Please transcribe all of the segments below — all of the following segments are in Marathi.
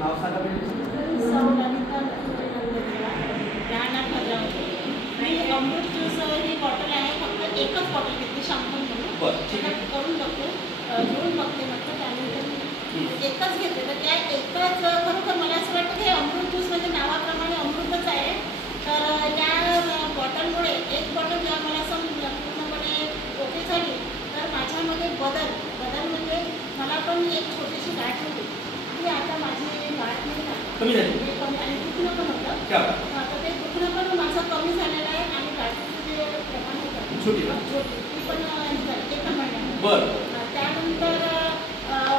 नाव सांगा पाहिजे. अमृत ज्यूस ही बॉटल आहे, फक्त एकच बॉटल घेतली शंभर म्हणून करून बघते, घेऊन बघते म्हटलं. त्यानंतर एकच घेते, तर त्या एकच खरोखर मला असं वाटतं की अमृत ज्यूस म्हणजे नावाप्रमाणे अमृतच आहे. तर या बॉटलमुळे एक बॉटल जेव्हा मला असं पूर्णपणे ओके झाली, तर माझ्यामध्ये बदल म्हणजे मला पण एक छोटीशी गाठ होती ती आता माझी गाठ नाही कमी झाली, आणि दुखणं पण होतं. तर ते दुखणं पण माझं कमी झालेलं आहे आणि गाठीचं जे प्रमाण होतं छोटी ती पण झाली एका महिन्यात. त्यानंतर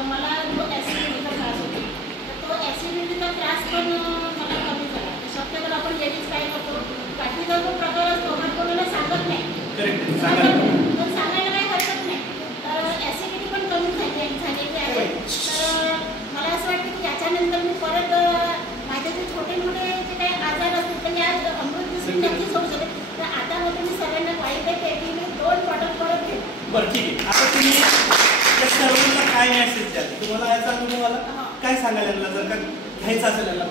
मला जो ॲसिडिटीचा त्रास होता, तर तो ॲसिडिटीचा त्रास पण मला कमी झाला. शक्यतो आपण लेडीज काय करतो, गाठीचा जो प्रकार असतो हा कोणाला सांगत नाही, तर सांगायला काही हरकत नाही. तर ॲसिडिटी पण कमी झालेली आहे. तर मला असं वाटतं की याच्यानंतर मी परत माझे जे छोटे मोठे जे काही आजार असतील तर या अमृत ज्यूस नक्कीच होऊ शकते. तर आता होते मी सगळ्यांना वाईट आहे की मी 2 बॉटल परत घेईन. बरं ठीक आहे. आता तुम्ही त्या सर्वांना काय मेसेज द्याल? तुम्हाला याचा अनुभव आला, काय सांगायला लागला जर का घ्यायचं असेल यांना?